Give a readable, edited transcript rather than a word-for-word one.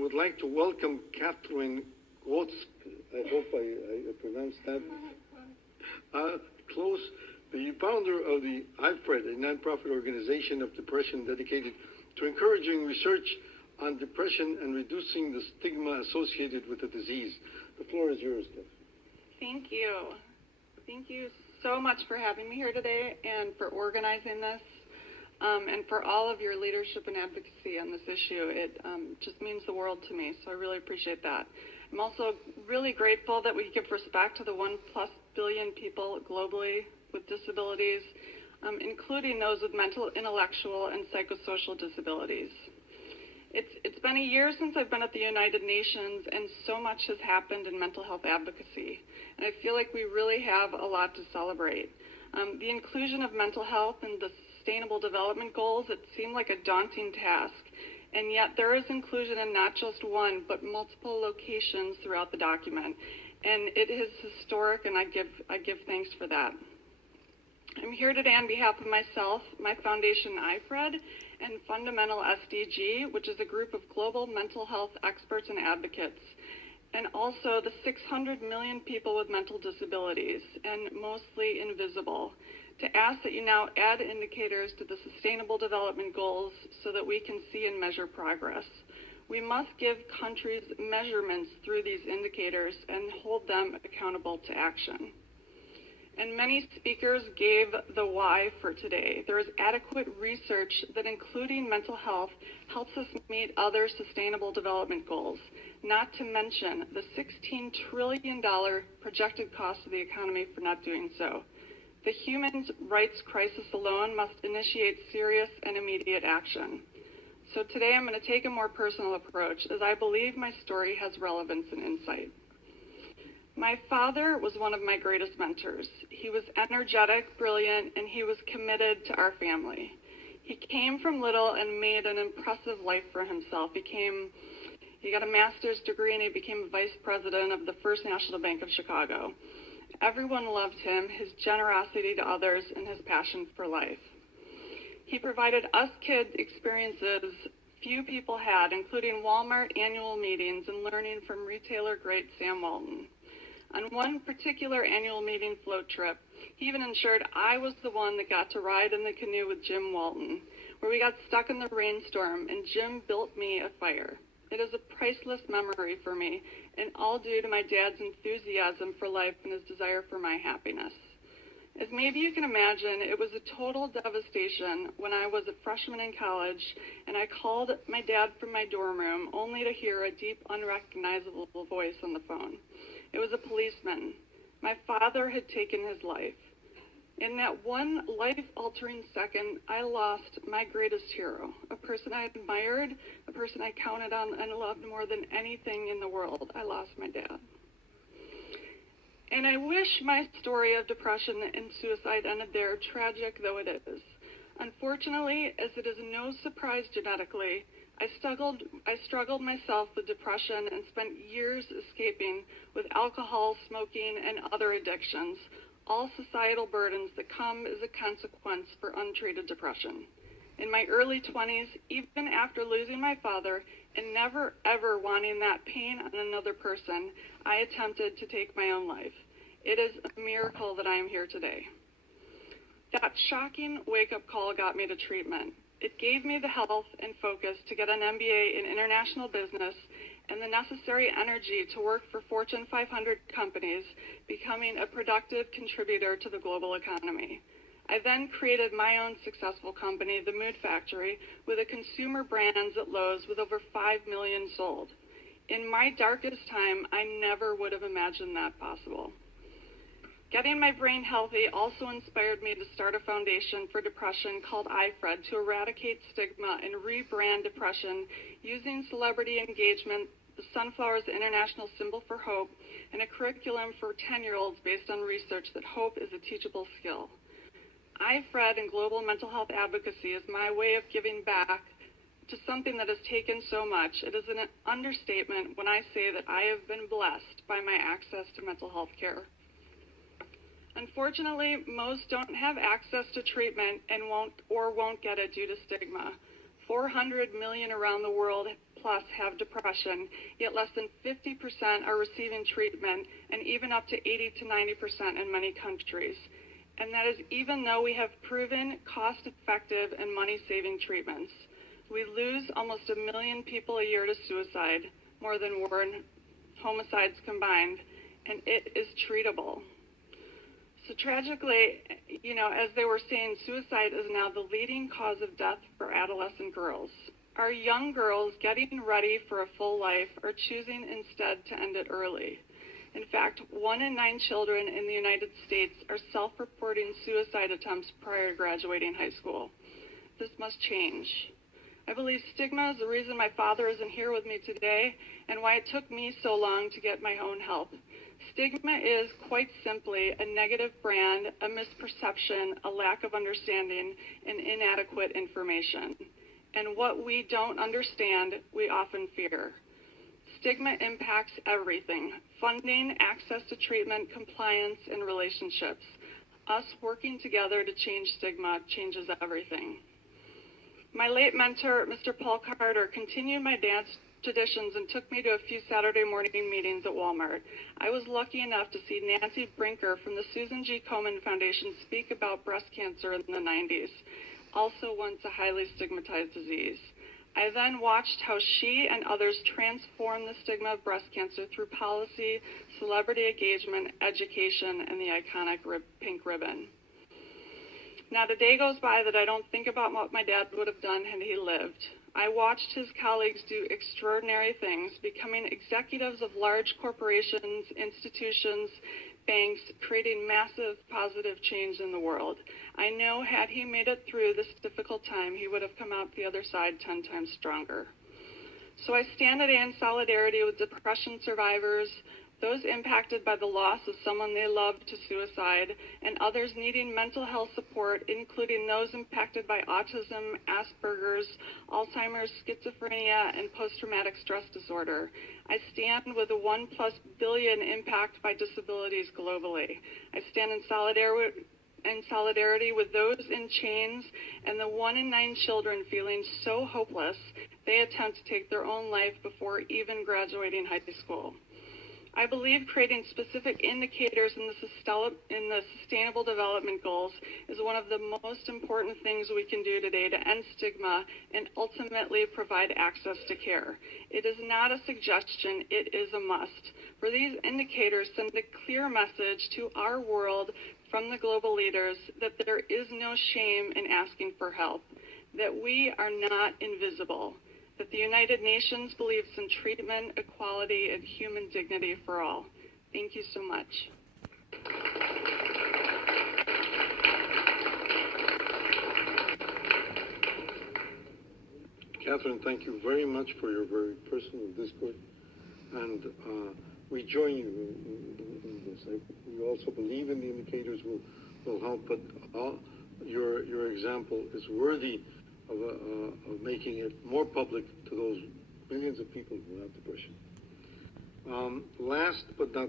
would like to welcome Kathryn Goetzke, I hope I pronounced that close, the founder of the IFRED, a nonprofit organization of depression dedicated to encouraging research on depression and reducing the stigma associated with the disease. The floor is yours, Kathryn. Thank you. Thank you so much for having me here today and for organizing this. And for all of your leadership and advocacy on this issue. It just means the world to me, so I really appreciate that. I'm also really grateful that we give respect to the 1+ billion people globally with disabilities, including those with mental, intellectual, and psychosocial disabilities. It's been a year since I've been at the United Nations, and so much has happened in mental health advocacy. And I feel like we really have a lot to celebrate. The inclusion of mental health and the Sustainable Development Goals, it seemed like a daunting task, and yet there is inclusion in not just one, but multiple locations throughout the document, and it is historic, and I give thanks for that. I'm here today on behalf of myself, my foundation IFRED, and Fundamental SDG, which is a group of global mental health experts and advocates, and also the 600 million people with mental disabilities, and mostly invisible, to ask that you now add indicators to the Sustainable Development Goals so that we can see and measure progress. We must give countries measurements through these indicators and hold them accountable to action. And many speakers gave the why for today. There is adequate research that including mental health helps us meet other Sustainable Development Goals, not to mention the $16 trillion projected cost of the economy for not doing so. The human rights crisis alone must initiate serious and immediate action. So today I'm going to take a more personal approach, as I believe my story has relevance and insight. My father was one of my greatest mentors. He was energetic, brilliant, and he was committed to our family. He came from little and made an impressive life for himself. He got a master's degree and he became vice president of the First National Bank of Chicago. Everyone loved him, his generosity to others, and his passion for life. He provided us kids experiences few people had, including Walmart annual meetings and learning from retailer great Sam Walton. On one particular annual meeting float trip, he even ensured I was the one that got to ride in the canoe with Jim Walton, where we got stuck in the rainstorm and Jim built me a fire. It is a priceless memory for me, and all due to my dad's enthusiasm for life and his desire for my happiness. As maybe you can imagine, it was a total devastation when I was a freshman in college, and I called my dad from my dorm room only to hear a deep, unrecognizable voice on the phone. It was a policeman. My father had taken his life. In that one life-altering second, I lost my greatest hero, a person I admired, a person I counted on and loved more than anything in the world. I lost my dad. And I wish my story of depression and suicide ended there, tragic though it is. Unfortunately, as it is no surprise genetically, I struggled myself with depression and spent years escaping with alcohol, smoking, and other addictions, all societal burdens that come as a consequence for untreated depression. In my early 20s, even after losing my father and never ever wanting that pain on another person, I attempted to take my own life. It is a miracle that I am here today. That shocking wake-up call got me to treatment. It gave me the health and focus to get an MBA in international business and the necessary energy to work for Fortune 500 companies, becoming a productive contributor to the global economy. I then created my own successful company, The Mood Factory, with a consumer brands at Lowe's with over 5 million sold. In my darkest time, I never would have imagined that possible. Getting my brain healthy also inspired me to start a foundation for depression called IFRED to eradicate stigma and rebrand depression using celebrity engagement, the sunflower's international symbol for hope, and a curriculum for 10-year-olds based on research that hope is a teachable skill. IFRED and global mental health advocacy is my way of giving back to something that has taken so much. It is an understatement when I say that I have been blessed by my access to mental health care. Unfortunately, most don't have access to treatment and won't get it due to stigma. 400 million around the world plus have depression, yet less than 50% are receiving treatment, and even up to 80 to 90% in many countries. And that is even though we have proven cost-effective and money-saving treatments. We lose almost 1 million people a year to suicide, more than war and homicides combined, and it is treatable. So tragically, as they were saying, suicide is now the leading cause of death for adolescent girls. Our young girls getting ready for a full life are choosing instead to end it early. In fact, 1 in 9 children in the United States are self-reporting suicide attempts prior to graduating high school. This must change. I believe stigma is the reason my father isn't here with me today and why it took me so long to get my own help. Stigma is, quite simply, a negative brand, a misperception, a lack of understanding, and inadequate information. And what we don't understand, we often fear. Stigma impacts everything: funding, access to treatment, compliance, and relationships. Us working together to change stigma changes everything. My late mentor, Mr. Paul Carter, continued my dance traditions and took me to a few Saturday morning meetings at Walmart. I was lucky enough to see Nancy Brinker from the Susan G. Komen Foundation speak about breast cancer in the 90s, also once a highly stigmatized disease. I then watched how she and others transformed the stigma of breast cancer through policy, celebrity engagement, education, and the iconic pink ribbon. Not a day goes by that I don't think about what my dad would have done had he lived. I watched his colleagues do extraordinary things, becoming executives of large corporations, institutions, banks, creating massive positive change in the world. I know had he made it through this difficult time, he would have come out the other side 10 times stronger. So I stand today in solidarity with depression survivors, those impacted by the loss of someone they loved to suicide, and others needing mental health support, including those impacted by autism, Asperger's, Alzheimer's, schizophrenia, and post-traumatic stress disorder. I stand with the 1+ billion impacted by disabilities globally. I stand in solidarity with those in chains and the 1 in 9 children feeling so hopeless they attempt to take their own life before even graduating high school. I believe creating specific indicators in the Sustainable Development Goals is one of the most important things we can do today to end stigma and ultimately provide access to care. It is not a suggestion, it is a must. For these indicators send a clear message to our world from the global leaders that there is no shame in asking for help, that we are not invisible, that the United Nations believes in treatment, equality, and human dignity for all. Thank you so much. Kathryn, thank you very much for your very personal discourse, and we join you in this. We also believe in the indicators will help, but your example is worthy of making it more public to those millions of people who have depression. Last but not